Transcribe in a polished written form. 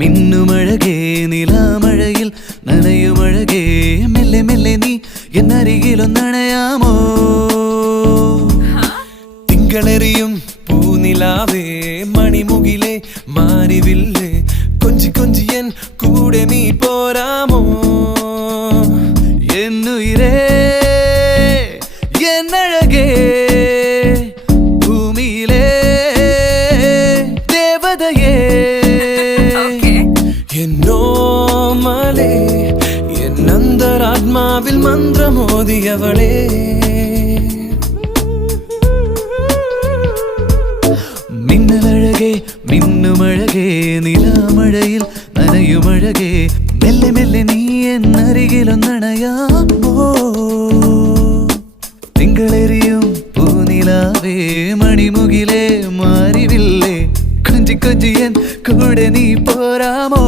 മിന്നുമഴകേ നിലാമഴയിൽ നനയുമഴകേ മെല്ലെ മെല്ലെ നീ എന്നരികിലൊന്നണയാമോ തിങ്കളെറിയും പൂനിലാവേ മണിമുകിലേ മാരിവില്ലേ കൊഞ്ചി കൊഞ്ചി എൻ കൂടെ നീ പോരാമോ എന്നുയിരേ എന്നഴകേ ഭൂമിയിലേ ദേവതയേ എന്നോമലേ എന്നന്തരാത്മാവിൽ മന്ത്രമോദിയവളേ മിന്നലഴകേ മിന്നുമഴകേ നിലാമഴയിൽ നനയുമഴകേ മെല്ലെ മെല്ലെ നീ എന്നരികിലൊന്നണയാമോ തിങ്കളെറിയും പൂനിലാവേ മണിമുകിലേ മാരിവില്ലേ കൊഞ്ചി കൊഞ്ചി എൻ കൂടെ നീ പോരാമോ